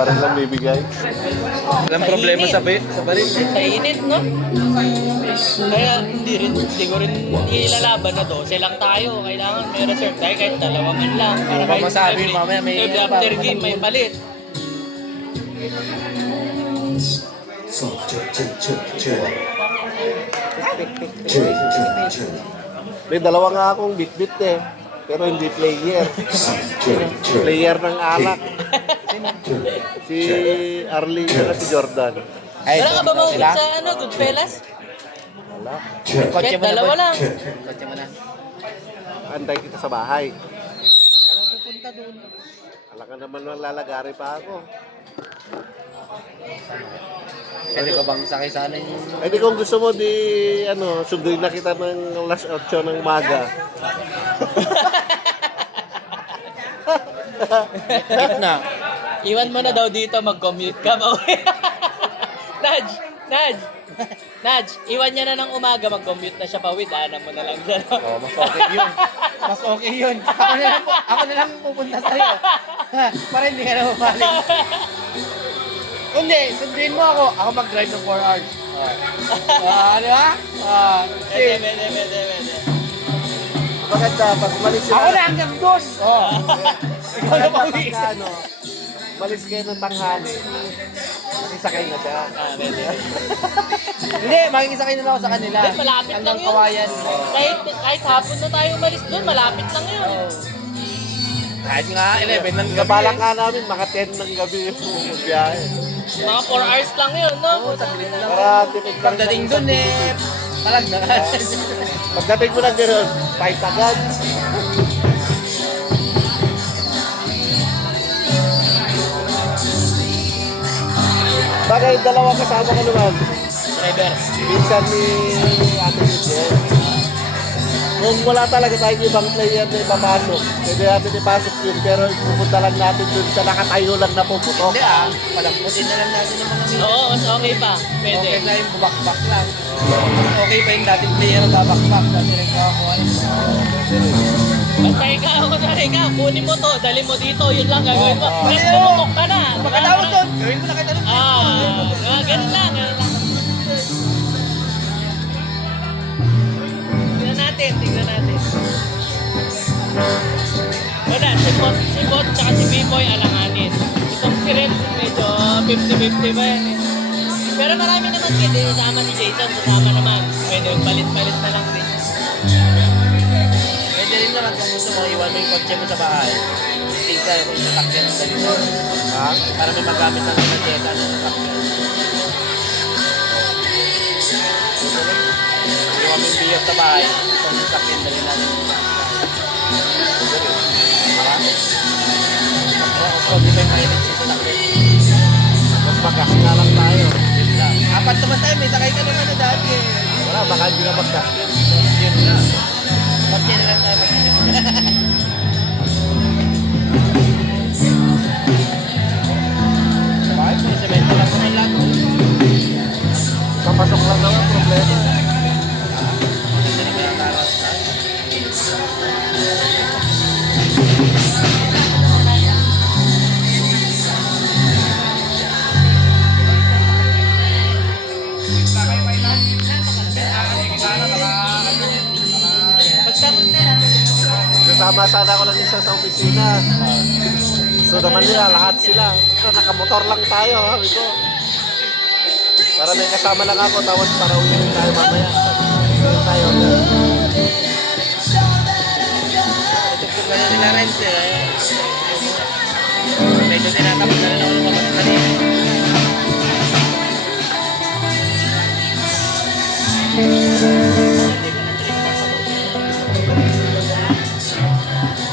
baril lang bibigay. Walang problema sa baril. Sa init, no? Kaya hindi ko rin ilalaban na 12 lang tayo. Kailangan may reserve tayo kahit dalawa man lang. Para Baka masabi, mamaya may- every after game may palit. May dalawa nga akong bit-bit eh. Pero hindi player. Player ng alak. Si Arlie at si Jordan. Ay, Wala ka ba mauwi sila? sa ano, Goodfellas? Wala. Kotse Kahit mo na, dalawa boy. lang. Kotse mo na. Antay kita sa bahay. Ano pupunta doon? Alam ka naman lalagari pa ako. Pwede ko bang sakay sana yung... Eh di kung gusto mo di ano, sunduin na kita ng alas 8 ng maga. Gitna. Iwan mo na daw dito, mag-commute ka. Nudge, iwan niya na ng umaga, mag-commute na siya pa with, mo na lang dyan. Oh, mas okay yun. Mas okay yun. Ako na lang pupunta sa'yo. Para hindi ka na mabalik. Hindi, sunduin mo ako. Ako mag-drive ng 4 hours. Ano ba? Pwede. Maganda, pag malis sila. Ako na hanggang doon. Oh. Ikaw na pa uwi. Pagka, ano, malis kayo ng tanghali. Makisakay na siya. Pwede. Hindi, makikisakay na lang ako sa kanila. Then, malapit lang Hanggang yun. Kawayan. Kahit hapon na tayo umalis doon, malapit lang yun. Kahit nga 11 ng gabi. Kabalak nga namin, maka 10 ng gabi yung biyahe. Mga 4 hours lang yun, no? Para tipid lang. Pagdating doon talag na. Pagdating mo lang gano'n, fight agad. Bagay, dalawa kasama ko naman. Driver. Minsan ni Ate Michelle. Kung wala talaga tayong ibang player na ipapasok, pwede natin ipasok yun, pero pupunta lang natin dun sa nakatayo lang na puputok. Hindi palamputin na lang natin ng mga meter. Oo, mas okay pa. Okay Pwede. na yung bubakbak lang. Mas okay pa yung dating player na babakbak dati rin kakakuha ng Basta ikaw, kunin mo to, dali mo dito, yun lang gagawin mo. Oo. Tapos tumutok ka na. Pagkatapos doon, gawin mo na kita doon. Ganun lang. Tingnan natin. Wala, si Bot tsaka si B-Boy alanganin. Itong si Red, medyo 50-50 ba yan eh. Pero marami naman din, sasama si Jason, sasama naman. Pwede, palit-palit na lang din. Pwede rin naman kung gusto mo, iwan mo yung kotse mo sa bahay. Tingka kung sasakyan ng dali Ha? para may magamit ng mga jeta ng sasakyan. Iwan mo yung biyos sa bahay, kung sasakyan dali natin yung sasakyan. Mas di ba yung mainit sa sasakyan? Mas magas nga lang tayo. Yun lang. Apat naman tayo, may sakay ka naman na dati eh. Wala, baka hindi ka magkas. Yun lang. Kotse na lang tayo bakit? May semento lang naman lahat. Papasok lang naman, problema. Hindi naman yung taras na. Kasama sana ako ng isa sa opisina. So naman nila, lahat sila. Nakamotor lang tayo, sabi ko. Para may kasama lang ako, tapos para uwi tayo mamaya. Uwi tayo. Ito ka na nila Renzel eh. Medyo tinatakot na rin ako lumabas kanina.